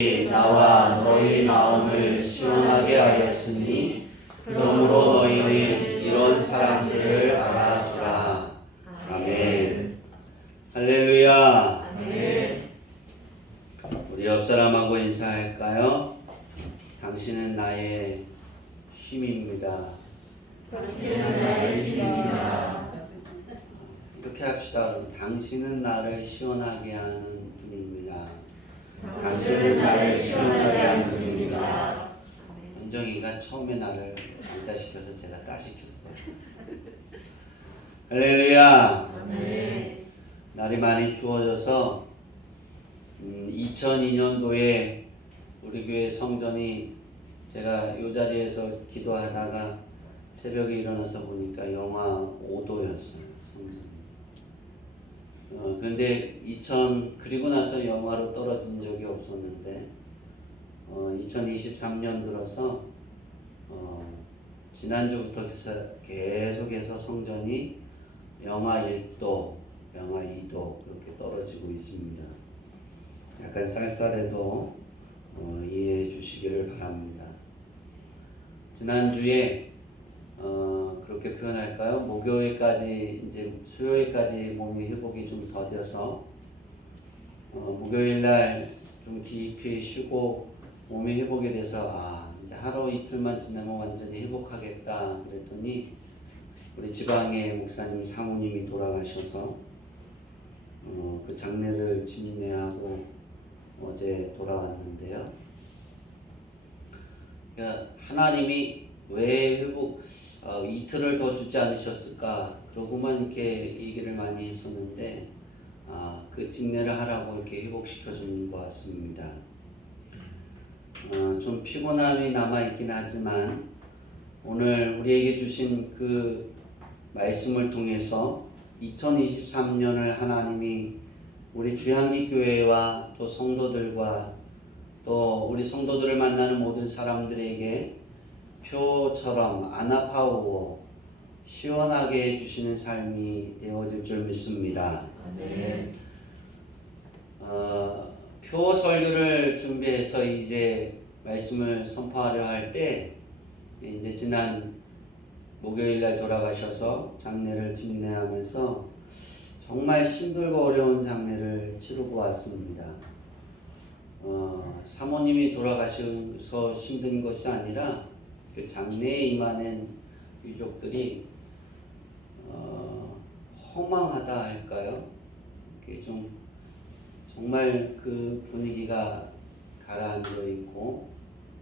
나와 너희 마음을 시원하게 하였으니 그러므로 너희는 이런 사람들을 알아주라. 아멘. 할렐루야. 아멘. 우리 옆 사람하고 인사할까요? 당신은 나의 쉼입니다. 당신은 나의 쉼이다. 이렇게 합시다. 당신은 나를 시원하게 하는 분입니다. 당신은 나를 시원하게 하는 분입니다. 현정이가 처음에 나를 안 따시켜서 제가 따시켰어요. 할렐루야. 아멘. 날이 많이 추워져서 2002년도에 우리 교회 성전이 제가 이 자리에서 기도하다가 새벽에 일어나서 보니까 영하 5도였어요. 성전이. 근데 그리고 나서 영하로 떨어진 적이 없었는데 2023년 들어서 지난주부터 계속해서 성전이 영하 1도, 영하 2도 그렇게 떨어지고 있습니다. 약간 쌀쌀해도 이해해 주시기를 바랍니다. 지난주에 그렇게 표현할까요? 목요일까지 이제 수요일까지 몸이 회복이 좀 더뎌서 목요일 날 좀 깊이 쉬고 몸이 회복이 돼서 이제 하루 이틀만 지나면 완전히 회복하겠다 그랬더니 우리 지방의 목사님 사모님이 돌아가셔서 그 장례를 진례하고 어제 돌아왔는데요. 그러니까 하나님이 왜 회복 이틀을 더 주지 않으셨을까? 그러고만 이렇게 얘기를 많이 했었는데 그 직례를 하라고 이렇게 회복시켜 주는 것 같습니다. 좀 피곤함이 남아 있긴 하지만 오늘 우리에게 주신 그 말씀을 통해서 2023년을 하나님이 우리 주향기 교회와 또 성도들과 또 우리 성도들을 만나는 모든 사람들에게 표처럼 아나파우어 시원하게 해주시는 삶이 되어질 줄 믿습니다. 아멘. 표 설교를 준비해서 이제 말씀을 선포하려 할 때 이제 지난 목요일 날 돌아가셔서 장례를 진례하면서 정말 힘들고 어려운 장례를 치르고 왔습니다. 사모님이 돌아가셔서 힘든 것이 아니라 그 장례에 임하는 유족들이 허망하다 할까요? 이게 좀 정말 그 분위기가 가라앉아 있고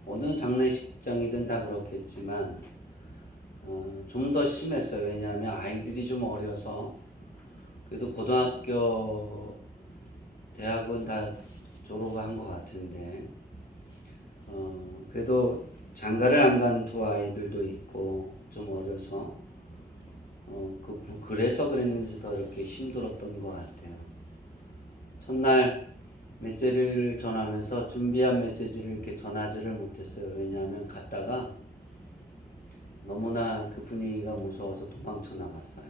어느 장례식장이든 다 그렇겠지만 좀 더 심했어요. 왜냐하면 아이들이 좀 어려서 그래도 고등학교, 대학은 다 졸업한 것 같은데 그래도 장가를 안 간 두 아이들도 있고 좀 어려서 그래서 그랬는지 더 이렇게 힘들었던 것 같아요. 첫날 메시지를 전하면서 준비한 메시지를 이렇게 전하지를 못했어요. 왜냐하면 갔다가 너무나 그 분위기가 무서워서 도망쳐 나갔어요.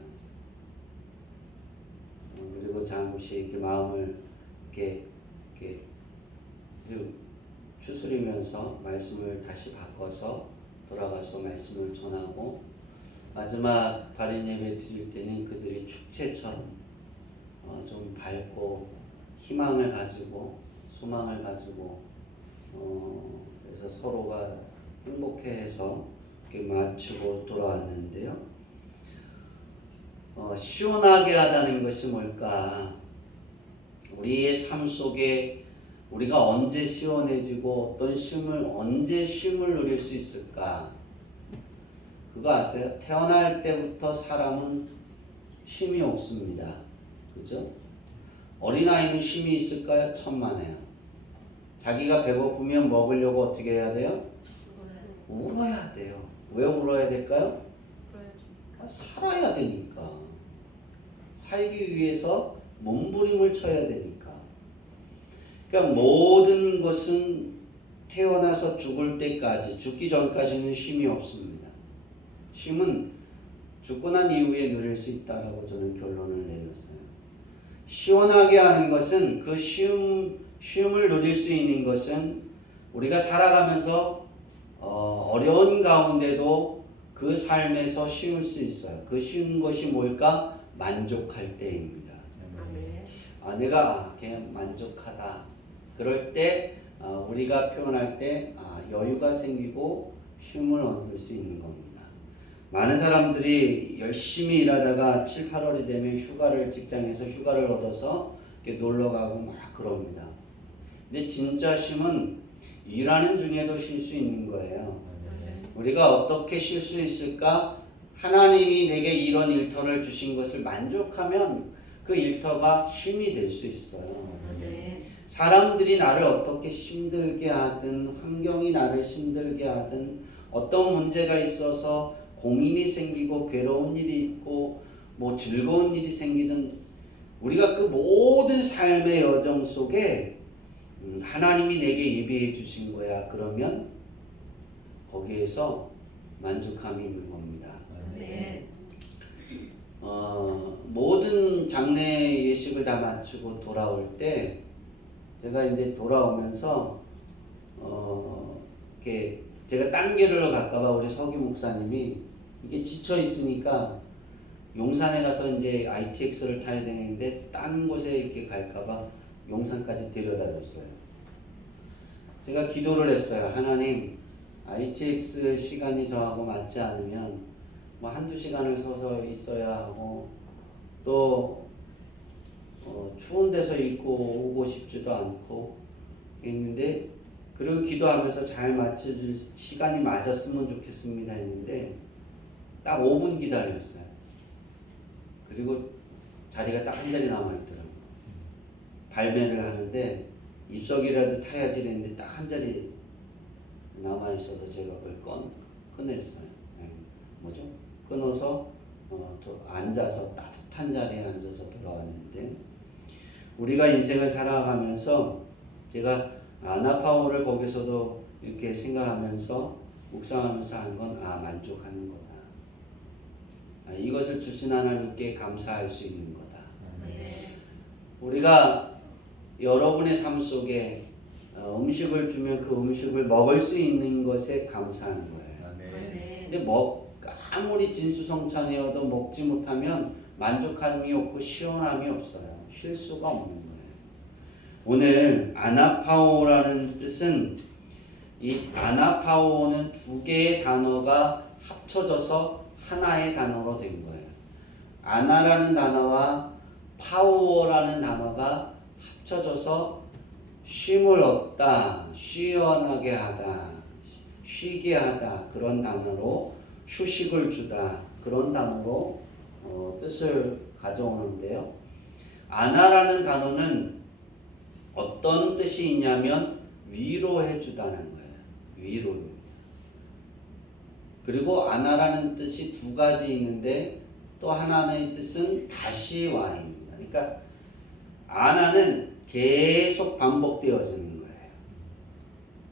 그리고 잠시 이렇게 마음을 이렇게 추스리면서 말씀을 다시 바꿔서 돌아가서 말씀을 전하고 마지막 발인 예배 드릴 때는 그들이 축제처럼 좀 밝고 희망을 가지고 소망을 가지고 그래서 서로가 행복해해서 이렇게 마치고 돌아왔는데요. 시원하게 하다는 것이 뭘까? 우리의 삶 속에 우리가 언제 시원해지고 어떤 언제 쉼을 누릴 수 있을까? 그거 아세요? 태어날 때부터 사람은 쉼이 없습니다. 그죠? 어린아이는 쉼이 있을까요? 천만에요. 자기가 배고프면 먹으려고 어떻게 해야 돼요? 울어야 돼요. 왜 울어야 될까요? 살아야 되니까. 살기 위해서 몸부림을 쳐야 되니까. 그러니까 모든 것은 태어나서 죽을 때까지, 죽기 전까지는 쉼이 없습니다. 쉼은 죽고 난 이후에 누릴 수 있다라고 저는 결론을 내렸어요. 시원하게 하는 것은 그 쉼 쉼을 누릴 수 있는 것은 우리가 살아가면서 어려운 가운데도 그 삶에서 쉬울 수 있어요. 그 쉬운 것이 뭘까? 만족할 때입니다. 아멘. 내가 그냥 만족하다. 그럴 때 우리가 표현할 때 여유가 생기고 쉼을 얻을 수 있는 겁니다. 많은 사람들이 열심히 일하다가 7, 8월이 되면 직장에서 휴가를 얻어서 이렇게 놀러 가고 막 그럽니다. 근데 진짜 쉼은 일하는 중에도 쉴 수 있는 거예요. 우리가 어떻게 쉴 수 있을까? 하나님이 내게 이런 일터를 주신 것을 만족하면 그 일터가 쉼이 될 수 있어요. 아멘. 사람들이 나를 어떻게 힘들게 하든 환경이 나를 힘들게 하든 어떤 문제가 있어서 고민이 생기고 괴로운 일이 있고 뭐 즐거운 일이 생기든 우리가 그 모든 삶의 여정 속에 하나님이 내게 예비해 주신 거야. 그러면 거기에서 만족함이 있는 겁니다. 아멘. 모든 장례 예식을 다 마치고 돌아올 때 제가 이제 돌아오면서 이렇게 제가 딴 길로 갈까봐 우리 서기 목사님이 이게 지쳐 있으니까 용산에 가서 이제 ITX를 타야 되는데 딴 곳에 이렇게 갈까봐 용산까지 데려다 줬어요. 제가 기도를 했어요. 하나님, ITX 시간이 저하고 맞지 않으면 뭐 한두 시간을 서서 있어야 하고 또 추운 데서 있고 오고 싶지도 않고 했는데 그리고 기도하면서 잘 맞춰줄 시간이 맞았으면 좋겠습니다 했는데 딱 5분 기다렸어요. 그리고 자리가 딱 한 자리 남아있더라고요. 발매를 하는데 입석이라도 타야지 했는데 딱 한 자리 남아있어서 제가 그걸 꺼냈어요. 뭐죠? 끊어서 또 앉아서 따뜻한 자리에 앉아서 돌아왔는데 우리가 인생을 살아가면서 제가 아나파울을 거기서도 이렇게 생각하면서 묵상하면서 한 건 만족하는 거다. 이것을 주신 하나님께 감사할 수 있는 거다. 우리가 여러분의 삶 속에 음식을 주면 그 음식을 먹을 수 있는 것에 감사하는 거예요. 근데 아무리 진수성찬이어도 먹지 못하면 만족함이 없고 시원함이 없어요. 쉴 수가 없는 거예요. 오늘 아나파오라는 뜻은 이 아나파오는 두 개의 단어가 합쳐져서 하나의 단어로 된 거예요. 아나라는 단어와 파오라는 단어가 합쳐져서 쉼을 얻다, 시원하게 하다, 쉬게 하다 그런 단어로 휴식을 주다 그런 단어로 뜻을 가져오는데요. 아나라는 단어는 어떤 뜻이 있냐면 위로해 주다는 거예요. 위로입니다. 그리고 아나라는 뜻이 두 가지 있는데 또 하나의 뜻은 다시 와입니다. 그러니까 아나는 계속 반복되어지는 거예요.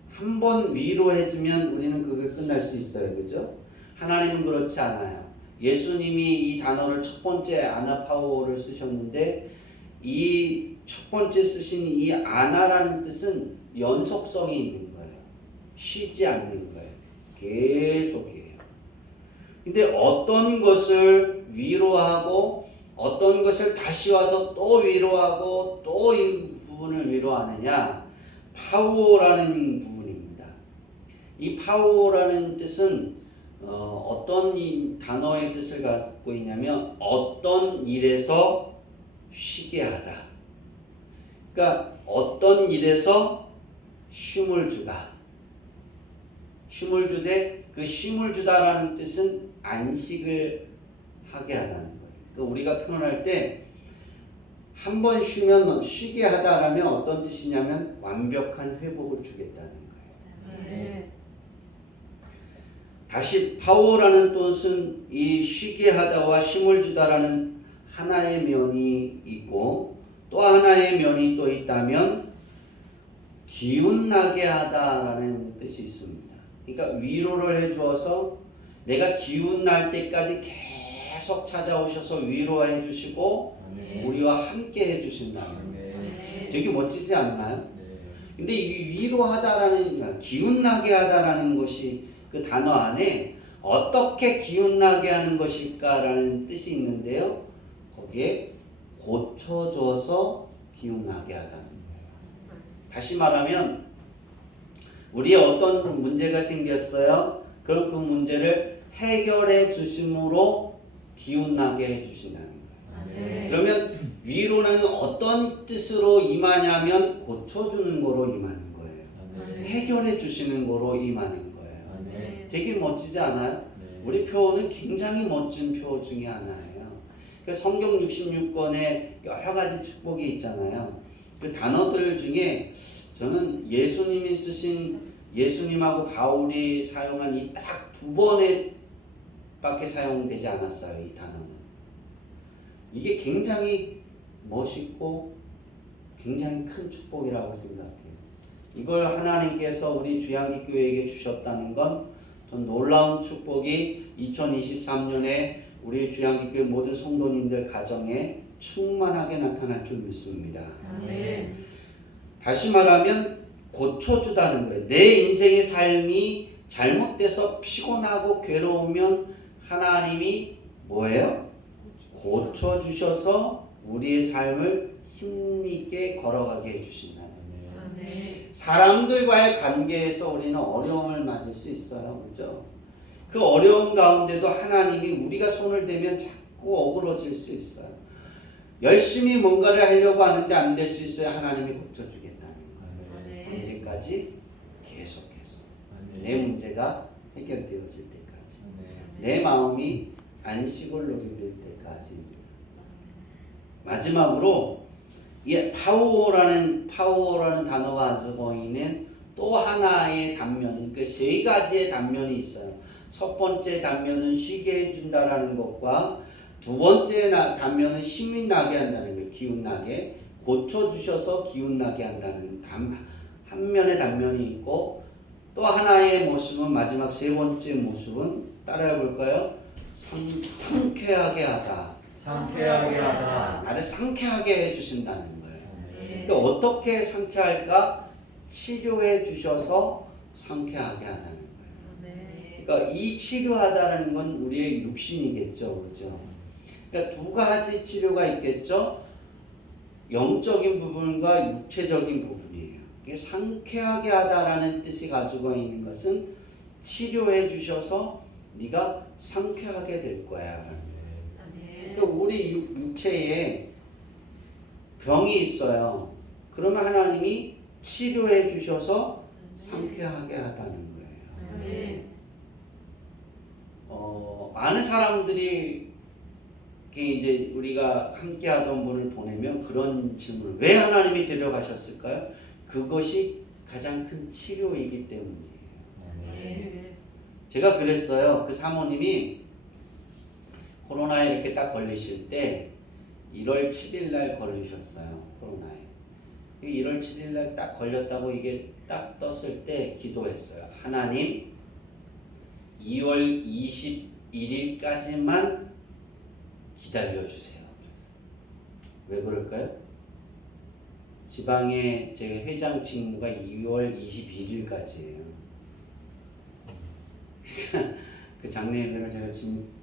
한 번 위로해주면 우리는 그게 끝날 수 있어요. 그죠? 하나님은 그렇지 않아요. 예수님이 이 단어를 첫 번째 아나파오를 쓰셨는데 이 첫 번째 쓰신 이 아나라는 뜻은 연속성이 있는 거예요. 쉬지 않는 거예요. 계속이에요. 근데 어떤 것을 위로하고 어떤 것을 다시 와서 또 위로하고 또 이 부분을 위로하느냐? 파오라는 부분입니다. 이 파오라는 뜻은 어떤 이 단어의 뜻을 갖고 있냐면 어떤 일에서 쉬게 하다. 그러니까 어떤 일에서 쉼을 주다. 쉼을 주되 그 쉼을 주다라는 뜻은 안식을 하게 하다는 거예요. 그러니까 우리가 표현할 때 한 번 쉬면 쉬게 하다라면 어떤 뜻이냐면 완벽한 회복을 주겠다는 거예요. 다시 파워라는 뜻은 이 쉬게 하다와 쉼을 주다라는 하나의 면이 있고 또 하나의 면이 또 있다면 기운나게 하다라는 뜻이 있습니다. 그러니까 위로를 해주어서 내가 기운날 때까지 계속 찾아오셔서 위로해 주시고 우리와 함께 해주신다는 거예요. 되게 멋지지 않나요? 근데 이 위로하다라는 기운나게 하다라는 것이 그 단어 안에 어떻게 기운나게 하는 것일까라는 뜻이 있는데요. 거기에 고쳐줘서 기운나게 하다는 거예요. 다시 말하면 우리의 어떤 문제가 생겼어요. 그럼 그 문제를 해결해 주심으로 기운나게 해주신다는 거예요. 그러면 위로는 어떤 뜻으로 임하냐면 고쳐주는 거로 임하는 거예요. 해결해 주시는 거로 임하는 거예요. 되게 멋지지 않아요? 우리 표어는 굉장히 멋진 표어 중에 하나예요. 그러니까 성경 66권에 여러 가지 축복이 있잖아요. 그 단어들 중에 저는 예수님이 쓰신 예수님하고 바울이 사용한 이 딱 두 번에 밖에 사용되지 않았어요. 이 단어는. 이게 굉장히 멋있고 굉장히 큰 축복이라고 생각해요. 이걸 하나님께서 우리 주양기 교회에게 주셨다는 건 전 놀라운 축복이 2023년에 우리 주양기 교회 모든 성도님들 가정에 충만하게 나타날 줄 믿습니다. 다시 말하면 고쳐주다는 거예요. 내 인생의 삶이 잘못돼서 피곤하고 괴로우면 하나님이 뭐예요? 고쳐주셔서 우리의 삶을 힘있게 걸어가게 해주신다는 거예요. 사람들과의 관계에서 우리는 어려움을 맞을 수 있어요. 그죠? 그 어려움 가운데도 하나님이 우리가 손을 대면 자꾸 어그러질 수 있어요. 열심히 뭔가를 하려고 하는데 안 될 수 있어요. 하나님이 고쳐주겠다는 거예요. 언제까지? 계속해서. 내 문제가 해결되어질 때까지. 내 마음이 안식을 누릴 때까지입니다. 마지막으로 이 파워라는 단어가 가지고 있는 또 하나의 단면, 그 세 가지의 단면이 있어요. 첫 번째 단면은 쉬게 해준다라는 것과 두 번째 단면은 힘이 나게 한다는 거예요. 기운나게 고쳐주셔서 기운나게 한다는 한 면의 단면이 있고, 또 하나의 모습은 마지막 세 번째 모습은 따라해 볼까요? 상쾌하게 하다. 상쾌하게 하다. 나를 상쾌하게 해주신다는 거예요. 근데 어떻게 상쾌할까? 치료해 주셔서 상쾌하게 하다는 거예요. 그러니까 이 치료하다라는 건 우리의 육신이겠죠, 그렇죠? 그러니까 두 가지 치료가 있겠죠. 영적인 부분과 육체적인 부분이에요. 이게 상쾌하게 하다라는 뜻이 가지고 있는 것은 치료해 주셔서 네가 상쾌하게 될 거야. 그러니까 우리 육체에 병이 있어요. 그러면 하나님이 치료해 주셔서 상쾌하게 하다는 거예요. 많은 사람들이 이제 우리가 함께 하던 분을 보내면 그런 질문을, 왜 하나님이 데려가셨을까요? 그것이 가장 큰 치료이기 때문이에요. 제가 그랬어요. 그 사모님이 코로나에 이렇게 딱 걸리실 때 1월 7일 날 걸리셨어요. 코로나에. 1월 7일 날 딱 걸렸다고 이게 딱 떴을 때 기도했어요. 하나님, 2월 21일까지만 기다려주세요. 왜 그럴까요? 지방에 제 회장 직무가 2월 21일까지예요. 그 장례 예배를 제가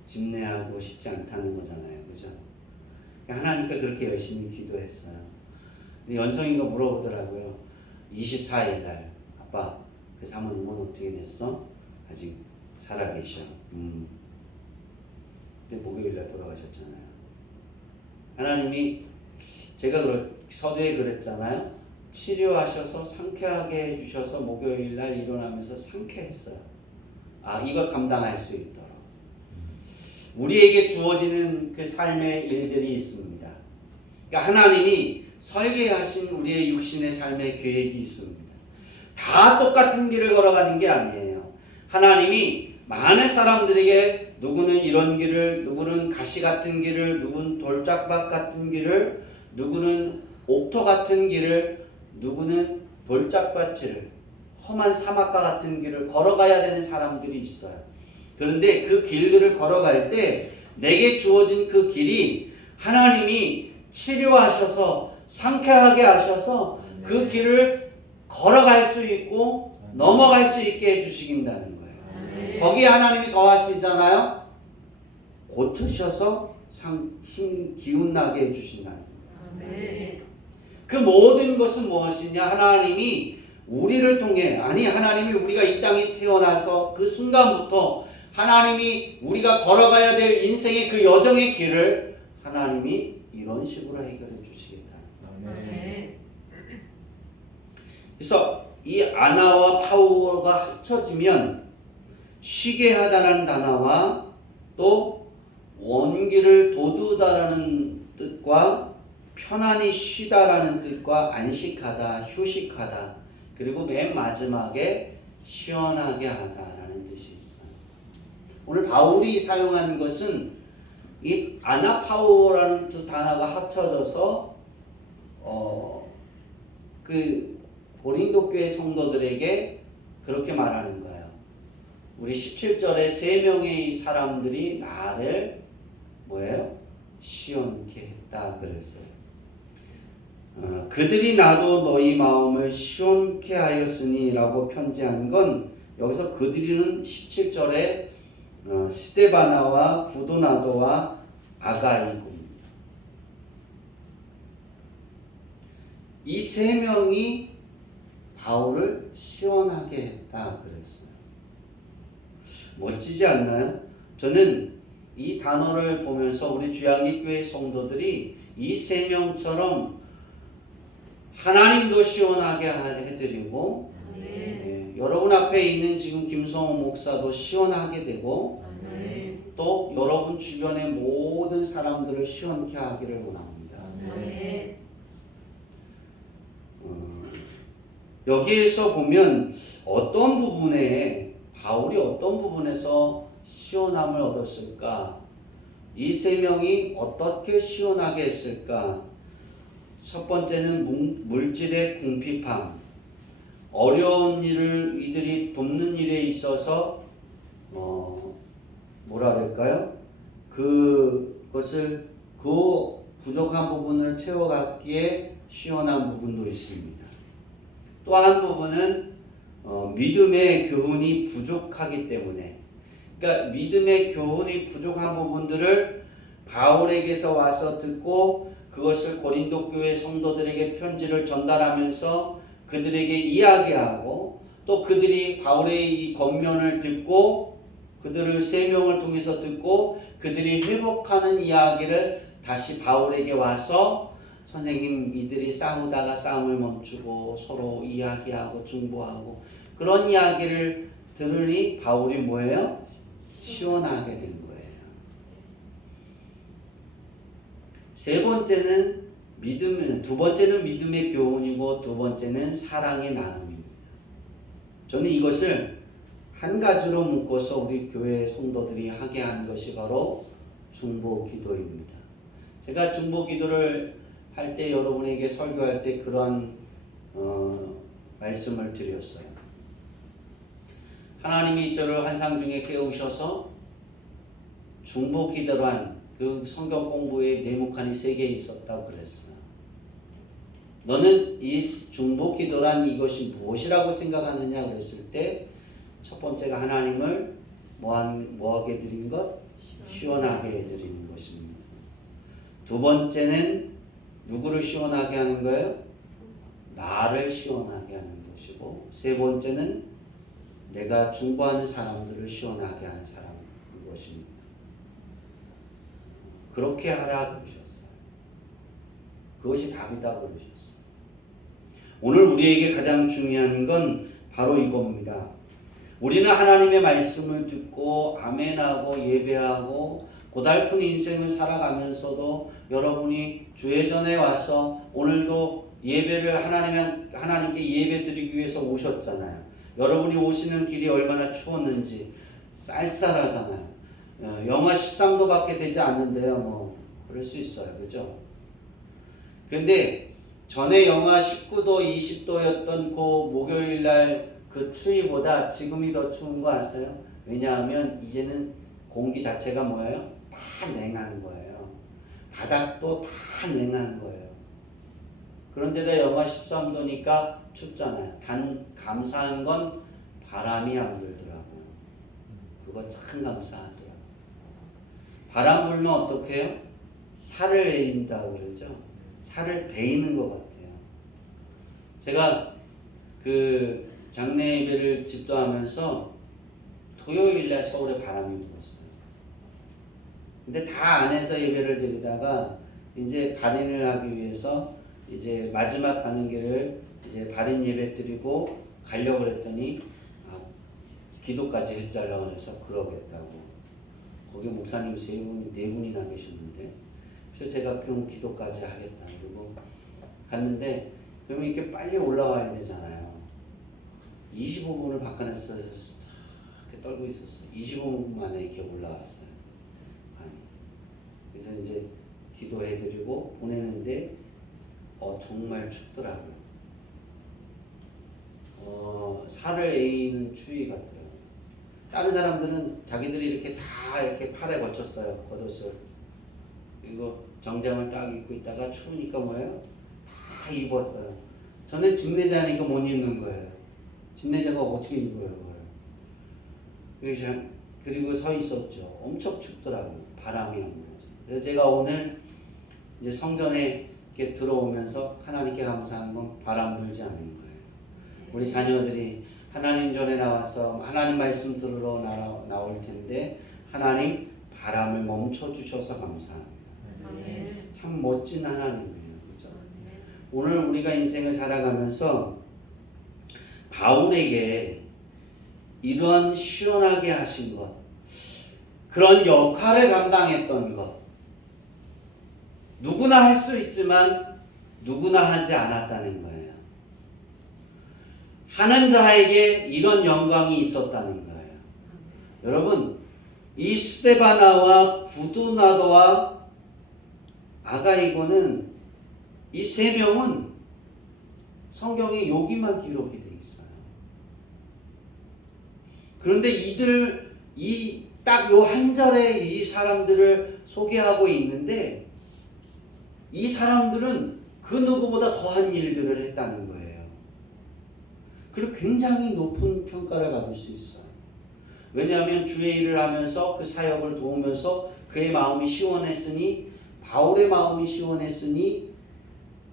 집례하고 싶지 않다는 거잖아요. 그죠? 하나님께 그렇게 열심히 기도했어요. 연성이가 물어보더라고요. 24일 날, 아빠, 그 사모님은 어떻게 됐어? 아직 살아계셔. 근데 목요일 날 돌아가셨잖아요. 하나님이, 제가 서두에 그랬잖아요. 치료하셔서 상쾌하게 해주셔서 목요일 날 일어나면서 상쾌했어요. 이걸 감당할 수 있도록. 우리에게 주어지는 그 삶의 일들이 있습니다. 그러니까 하나님이 설계하신 우리의 육신의 삶의 계획이 있습니다. 다 똑같은 길을 걸어가는 게 아니에요. 하나님이 많은 사람들에게 누구는 이런 길을, 누구는 가시 같은 길을, 누구는 돌짝밭 같은 길을, 누구는 옥토 같은 길을, 누구는 돌짝밭을, 험한 사막과 같은 길을 걸어가야 되는 사람들이 있어요. 그런데 그 길들을 걸어갈 때 내게 주어진 그 길이 하나님이 치료하셔서 상쾌하게 하셔서 그 길을 걸어갈 수 있고 넘어갈 수 있게 해주시긴다는 거예요. 아멘. 거기에 하나님이 더하시잖아요. 고쳐셔서 힘 기운나게 해주신다는 거예요. 아멘. 그 모든 것은 무엇이냐? 하나님이 우리를 통해, 아니 하나님이 우리가 이 땅에 태어나서 그 순간부터 하나님이 우리가 걸어가야 될 인생의 그 여정의 길을 하나님이 이런 식으로 해결해 주시겠다. 아멘. 그래서 이 아나와 파워가 합쳐지면 쉬게 하다라는 단어와 또 원기를 돋우다라는 뜻과 편안히 쉬다라는 뜻과 안식하다, 휴식하다, 그리고 맨 마지막에 시원하게 하다라는 뜻이 있어요. 오늘 바울이 사용한 것은 이 아나파워라는 두 단어가 합쳐져서 그 고린도 교회 성도들에게 그렇게 말하는 거예요. 우리 17절에 세 명의 사람들이 나를 뭐예요? 시원케 했다 그랬어요. 그들이 나도 너희 마음을 시원케 하였으니 라고 편지한 건 여기서 그들이는 17절에 스데바나와 부도나도와 아가이고입니다. 이 세 명이 바울을 시원하게 했다 그랬어요. 멋지지 않나요? 저는 이 단어를 보면서 우리 주양리교회 성도들이 이 세 명처럼 하나님도 시원하게 해드리고 여러분 앞에 있는 지금 김성호 목사도 시원하게 되고 아멘. 또 여러분 주변의 모든 사람들을 시원케 하기를 원합니다. 아멘. 여기에서 보면 어떤 부분에 바울이 어떤 부분에서 시원함을 얻었을까? 이 세 명이 어떻게 시원하게 했을까? 첫 번째는 물질의 궁핍함, 어려운 일을 이들이 돕는 일에 있어서 뭐라 그럴까요? 그것을 그 부족한 부분을 채워갔기에 시원한 부분도 있습니다. 또 한 부분은 믿음의 교훈이 부족하기 때문에, 그러니까 믿음의 교훈이 부족한 부분들을 바울에게서 와서 듣고 그것을 고린도 교회 성도들에게 편지를 전달하면서 그들에게 이야기하고 또 그들이 바울의 이 권면을 듣고 그들을 세 명을 통해서 듣고 그들이 회복하는 이야기를 다시 바울에게 와서 선생님 이들이 싸우다가 싸움을 멈추고 서로 이야기하고 중보하고 그런 이야기를 들으니 바울이 뭐예요? 시원하게 된 거예요. 두 번째는 믿음의 교훈이고 두 번째는 사랑의 나눔입니다. 저는 이것을 한 가지로 묶어서 우리 교회 성도들이 하게 한 것이 바로 중보 기도입니다. 제가 중보 기도를 할 때 여러분에게 설교할 때 그러한 말씀을 드렸어요. 하나님이 저를 환상 중에 깨우셔서 중보 기도란 그 성경 공부에 네모칸이 3개 있었다 그랬어요. 너는 이 중보 기도란 이것이 무엇이라고 생각하느냐 그랬을 때 첫 번째가 하나님을 뭐하게 해드린 것? 시원하게 해드리는 것입니다. 두 번째는 누구를 시원하게 하는 거예요? 나를 시원하게 하는 것이고 세 번째는 내가 중보하는 사람들을 시원하게 하는 사람인 것입니다. 그렇게 하라 그러셨어요. 그것이 답이다 그러셨어요. 오늘 우리에게 가장 중요한 건 바로 이겁니다. 우리는 하나님의 말씀을 듣고 아멘하고 예배하고 고달픈 인생을 살아가면서도 여러분이 주회전에 와서 오늘도 예배를 하나님께 예배드리기 위해서 오셨잖아요. 여러분이 오시는 길이 얼마나 추웠는지 쌀쌀하잖아요. 영하 13도밖에 되지 않는데요. 뭐 그럴 수 있어요. 그죠? 근데 전에 영하 19도, 20도였던 그 목요일날 그 추위보다 지금이 더 추운 거 아세요? 왜냐하면 이제는 공기 자체가 뭐예요? 다 냉한 거예요. 바닥도 다 냉한 거예요. 그런데도 영하 13도니까 춥잖아요. 단 감사한 건 바람이 안 불더라고요. 그거 참 감사하더라고요. 바람 불면 어떻게 해요? 살을 에인다고 그러죠. 살을 베이는 것 같아요. 제가 그 장례 예배를 집도하면서 토요일날 서울에 바람이 불었어요. 근데 다 안에서 예배를 드리다가 이제 발인을 하기 위해서 이제 마지막 가는 길을 이제 발인 예배 드리고 가려고 그랬더니 기도까지 해달라고 해서 그러겠다고. 거기 목사님 네 분이나 계셨는데, 그래서 제가 그럼 기도까지 하겠다 그러고 갔는데, 그러면 이렇게 빨리 올라와야 되잖아요. 25분을 바깥에서 이렇게 떨고 있었어요. 25분 만에 이렇게 올라왔어요. 아니. 그래서 이제 기도해드리고 보내는데 정말 춥더라고요. 살을 에이는 추위 같더라고요. 다른 사람들은 자기들이 이렇게 다 이렇게 팔에 걸쳤어요. 겉옷을. 그리고 정장을 딱 입고 있다가 추우니까 뭐예요? 다 입었어요. 저는 집내자니까 못 입는 거예요. 집내자가 어떻게 입어요, 그걸. 그리고 서 있었죠. 엄청 춥더라고요. 바람이 안 불어서. 그래서 제가 오늘 이제 성전에 이렇게 들어오면서 하나님께 감사한 건 바람 불지 않은 거예요. 우리 자녀들이 하나님 전에 나와서 하나님 말씀 들으러 나올 텐데 하나님 바람을 멈춰 주셔서 감사합니다. 참 멋진 하나님이에요. 그죠? 오늘 우리가 인생을 살아가면서 바울에게 이런 시원하게 하신 것, 그런 역할을 감당했던 것, 누구나 할 수 있지만 누구나 하지 않았다는 거예요. 하는 자에게 이런 영광이 있었다는 거예요. 여러분, 이 스데바나와 부두나도와 아가이고는 이 세 명은 성경에 여기만 기록이 되어 있어요. 그런데 딱 요 한 절에 이 사람들을 소개하고 있는데 이 사람들은 그 누구보다 더한 일들을 했다는 거예요. 그리고 굉장히 높은 평가를 받을 수 있어요. 왜냐하면 주의 일을 하면서 그 사역을 도우면서 그의 마음이 시원했으니, 바울의 마음이 시원했으니,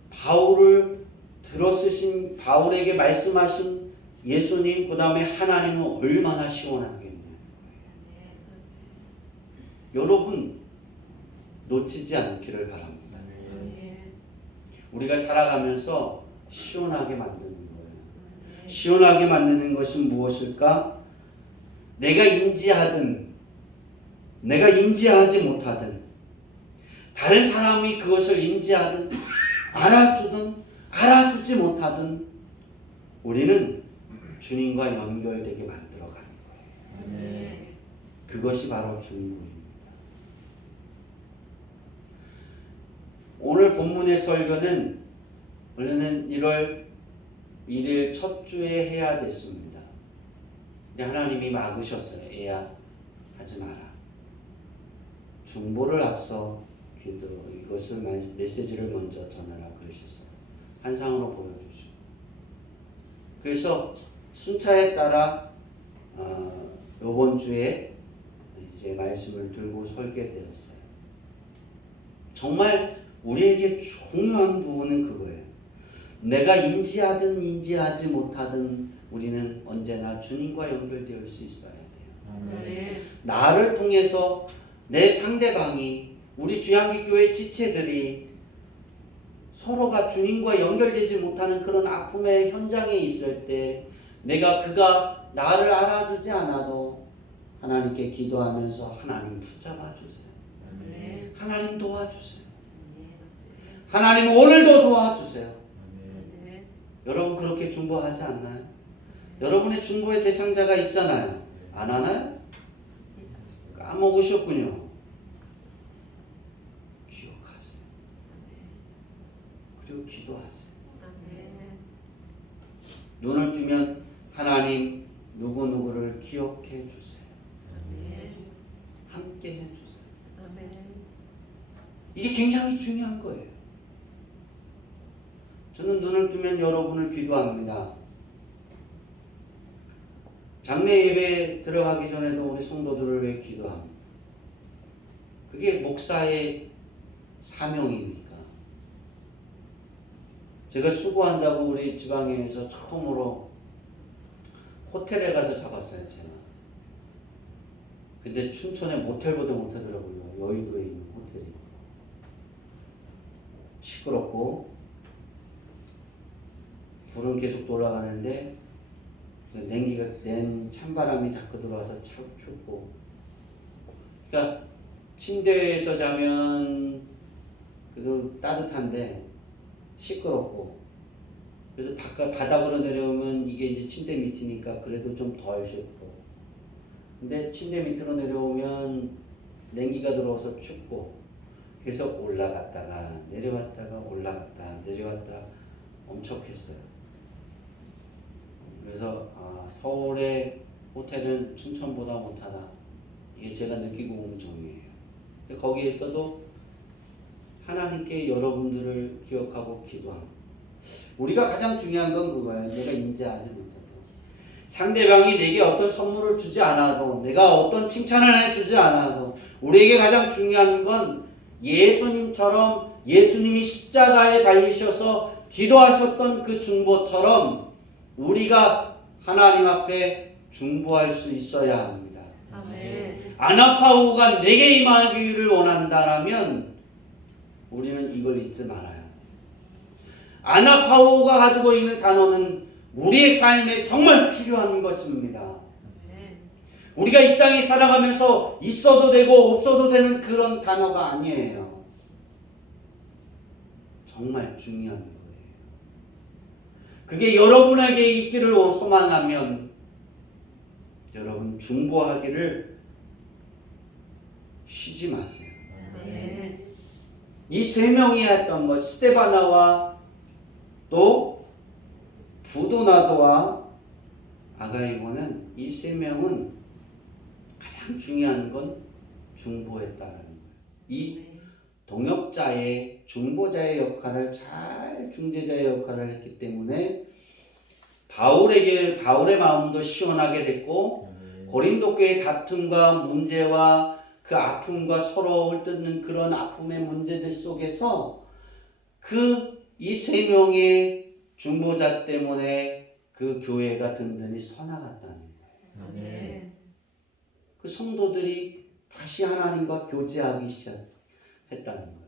바울을 들었으신 바울에게 말씀하신 예수님, 그 다음에 하나님은 얼마나 시원하겠냐는 거예요. 여러분 놓치지 않기를 바랍니다. 우리가 살아가면서 시원하게 만드는 거예요. 시원하게 만드는 것은 무엇일까? 내가 인지하든 내가 인지하지 못하든 다른 사람이 그것을 인지하든 알아주든 알아주지 못하든 우리는 주님과 연결되게 만들어가는 거예요. 그것이 바로 중보입니다. 오늘 본문의 설교는 원래는 1월 1일 첫 주에 해야 됐습니다. 근데 하나님이 막으셨어요. 애야 하지 마라. 중보를 앞서 기도, 이것을 메시지를 먼저 전하라 그러셨어요. 한상으로 보여주시고. 그래서 순차에 따라 이번 주에 이제 말씀을 들고 설게 되었어요. 정말 우리에게 중요한 부분은 그거예요. 내가 인지하든 인지하지 못하든 우리는 언제나 주님과 연결되어 수 있어야 돼요. 나를 통해서 내 상대방이, 우리 주양기교회 지체들이 서로가 주님과 연결되지 못하는 그런 아픔의 현장에 있을 때 그가 나를 알아주지 않아도 하나님께 기도하면서 하나님 붙잡아 주세요. 하나님 도와주세요. 하나님 오늘도 도와주세요. 여러분 그렇게 중보하지 않나요? 여러분의 중보의 대상자가 있잖아요. 안 하나요? 까먹으셨군요. 기억하세요. 그리고 기도하세요. 눈을 뜨면 하나님 누구누구를 기억해 주세요. 함께 해 주세요. 이게 굉장히 중요한 거예요. 저는 눈을 뜨면 여러분을 기도합니다. 장례 예배 들어가기 전에도 우리 성도들을 위해 기도합니다. 그게 목사의 사명이니까. 제가 수고한다고 우리 지방에서 처음으로 호텔에 가서 잡았어요, 제가. 근데 춘천에 모텔보다 못하더라고요. 여의도에 있는 호텔이. 시끄럽고 불은 계속 돌아가는데 냉 찬바람이 자꾸 들어와서 춥고. 그러니까 침대에서 자면 그래도 따뜻한데 시끄럽고, 그래서 바닥으로 내려오면 이게 이제 침대 밑이니까 그래도 좀 덜 춥고, 근데 침대 밑으로 내려오면 냉기가 들어와서 춥고, 그래서 올라갔다가 내려왔다가 올라갔다 내려왔다 엄청 했어요. 그래서 서울의 호텔은 춘천보다 못하다, 이게 제가 느끼고 온 정이에요. 근데 거기에서도 하나님께 여러분들을 기억하고 기도합니다. 우리가 가장 중요한 건 그거예요. 내가 인지하지 못해도, 상대방이 내게 어떤 선물을 주지 않아도, 내가 어떤 칭찬을 해주지 않아도, 우리에게 가장 중요한 건 예수님처럼, 예수님이 십자가에 달리셔서 기도하셨던 그 중보처럼 우리가 하나님 앞에 중보할 수 있어야 합니다. 아멘. 아나파우가 내게 임하기를 원한다라면 우리는 이걸 잊지 말아야 돼요. 아나파우가 가지고 있는 단어는 우리의 삶에 정말 필요한 것입니다. 아멘. 우리가 이 땅에 살아가면서 있어도 되고 없어도 되는 그런 단어가 아니에요. 정말 중요한 거예요. 그게 여러분에게 있기를 소망하면 여러분 중보하기를 쉬지 마세요. 아멘. 이 세 명이 했던 것, 스데바나와 또 부도나도와 아가이고는, 이 세 명은 가장 중요한 건 중보했다라는 거예요. 이 동역자의, 중보자의 역할을 잘, 중재자의 역할을 했기 때문에 바울의 마음도 시원하게 됐고, 고린도 교회의 다툼과 문제와 그 아픔과 서러움을 뜯는 그런 아픔의 문제들 속에서 이 세 명의 중보자 때문에 그 교회가 든든히 서나갔다는 거예요. 아멘. 그 성도들이 다시 하나님과 교제하기 시작했다는 거예요.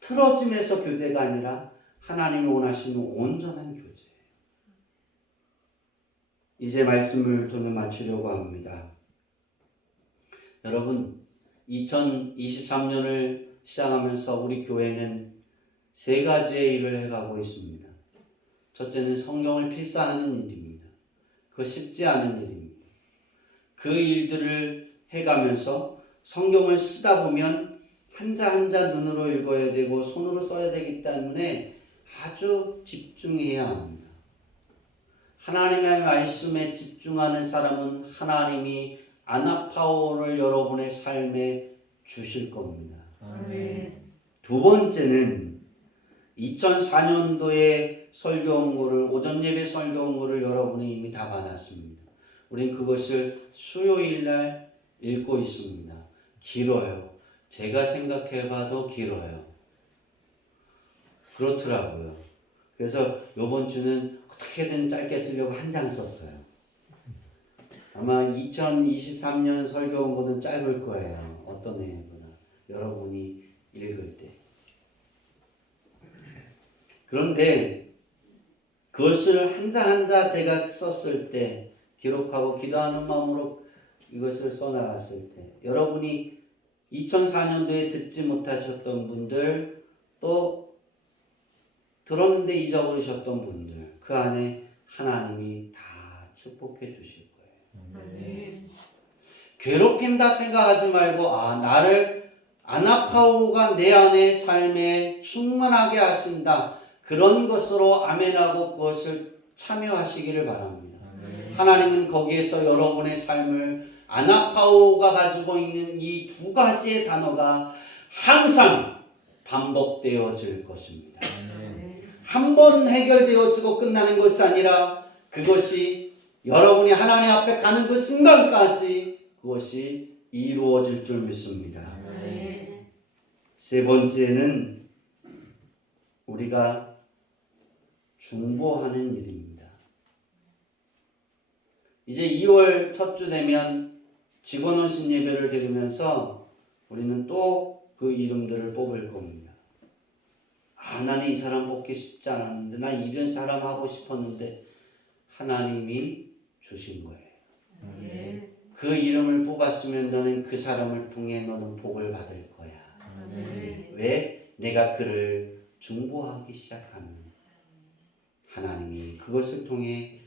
틀어짐에서 교제가 아니라 하나님이 원하시는 온전한 교제예요. 이제 말씀을 저는 마치려고 합니다. 여러분, 2023년을 시작하면서 우리 교회는 세 가지의 일을 해가고 있습니다. 첫째는 성경을 필사하는 일입니다. 그거 쉽지 않은 일입니다. 그 일들을 해가면서 성경을 쓰다 보면 한자 한자 눈으로 읽어야 되고 손으로 써야 되기 때문에 아주 집중해야 합니다. 하나님의 말씀에 집중하는 사람은 하나님이 아나파오를 여러분의 삶에 주실 겁니다. 아멘. 두 번째는 2004년도에 설교원고를, 오전 예배 설교원고를 여러분이 이미 다 받았습니다. 우린 그것을 수요일날 읽고 있습니다. 길어요. 제가 생각해봐도 길어요. 그렇더라고요. 그래서 이번 주는 어떻게든 짧게 쓰려고 한 장 썼어요. 아마 2023년 설교원고는 짧을 거예요. 어떤 애보다. 여러분이 읽을 때. 그런데 그것을 한자 한자 제가 썼을 때, 기록하고 기도하는 마음으로 이것을 써나갔을 때, 여러분이 2004년도에 듣지 못하셨던 분들, 또 들었는데 잊어버리셨던 분들, 그 안에 하나님이 다 축복해 주실 거예요. 아멘. 괴롭힌다 생각하지 말고, 나를 아나파오가 내 안의 삶에 충만하게 하신다, 그런 것으로 아멘하고 그것을 참여하시기를 바랍니다. 하나님은 거기에서 여러분의 삶을, 아나파오가 가지고 있는 이 두 가지의 단어가 항상 반복되어질 것입니다. 한 번 해결되어지고 끝나는 것이 아니라 그것이 여러분이 하나님 앞에 가는 그 순간까지 그것이 이루어질 줄 믿습니다. 아멘. 세 번째는 우리가 중보하는 일입니다. 이제 2월 첫 주 되면 직원원신 예배를 드리면서 우리는 또 그 이름들을 뽑을 겁니다. 나는 이 사람 뽑기 쉽지 않았는데, 나 이런 사람 하고 싶었는데 하나님이 주신 거예요. 아멘. 그 이름을 뽑았으면 너는 그 사람을 통해 너는 복을 받을 거야. 아멘. 왜? 내가 그를 중보하기 시작하면 하나님이 그것을 통해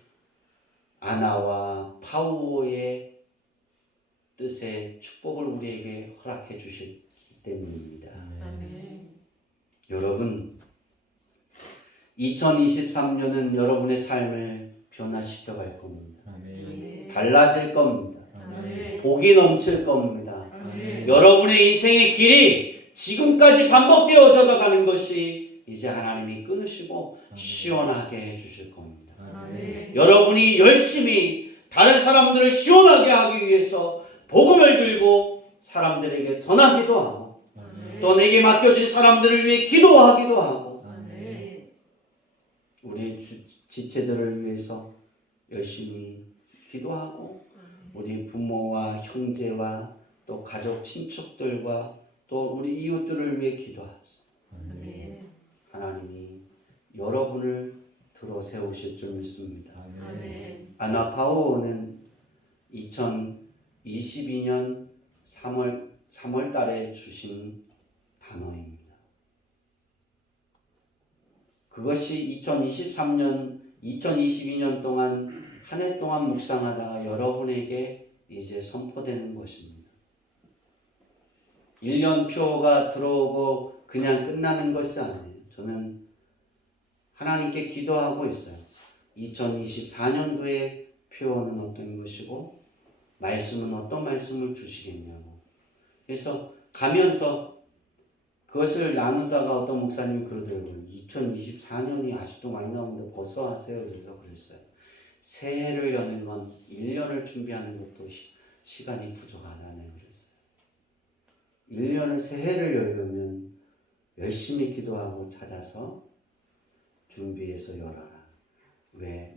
아나와 파우오의 뜻의 축복을 우리에게 허락해 주셨기 때문입니다. 아멘. 여러분, 2023년은 여러분의 삶을 변화시켜 갈 겁니다. 아멘. 달라질 겁니다. 아멘. 복이 넘칠 겁니다. 아멘. 여러분의 인생의 길이 지금까지 반복되어져 가는 것이 이제 하나님이 끊으시고 시원하게 해주실 겁니다. 아멘. 여러분이 열심히 다른 사람들을 시원하게 하기 위해서 복음을 들고 사람들에게 전하기도 하고 또 내게 맡겨진 사람들을 위해 기도하기도 하고 아멘. 우리 지체들을 위해서 열심히 기도하고 우리 부모와 형제와 또 가족 친척들과 또 우리 이웃들을 위해 기도하죠. 아멘. 하나님이 여러분을 들어 세우실 줄 믿습니다. 아멘. 아나 파우오는 2022년 3월 달에 주신 단어입니다. 그것이 2022년 동안 한 해 동안 묵상하다가 여러분에게 이제 선포되는 것입니다. 1년표가 들어오고 그냥 끝나는 것이 아니에요. 저는 하나님께 기도하고 있어요. 2024년도의 표어는 어떤 것이고 말씀은 어떤 말씀을 주시겠냐고. 그래서 가면서 그것을 나누다가 어떤 목사님이 그러더라고요. 2024년이 아직도 많이 나오는데 벌써 하세요. 그래서 그랬어요. 새해를 여는 건 1년을 준비하는 것도 시간이 부족하다네 그랬어요. 1년을 새해를 열려면 열심히 기도하고 찾아서 준비해서 열어라. 왜?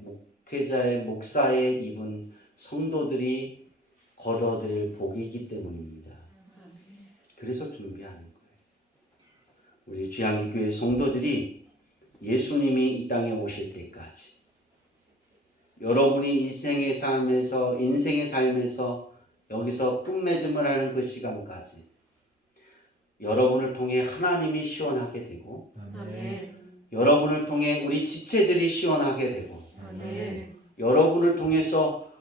목사의 입은 성도들이 걸어드릴 복이기 때문입니다. 그래서 준비하는 거예요. 우리 주양기교회 성도들이 예수님이 이 땅에 오실 때까지 여러분이 인생의 삶에서 여기서 끝맺음을 하는 그 시간까지 여러분을 통해 하나님이 시원하게 되고 아멘. 여러분을 통해 우리 지체들이 시원하게 되고 아멘. 여러분을 통해서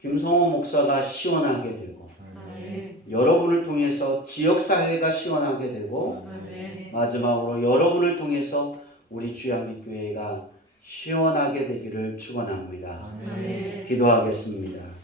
김성호 목사가 시원하게 되고 아멘. 여러분을 통해서 지역사회가 시원하게 되고 아멘. 마지막으로 여러분을 통해서 우리 주양기교회가 시원하게 되기를 축원합니다. 아멘. 기도하겠습니다.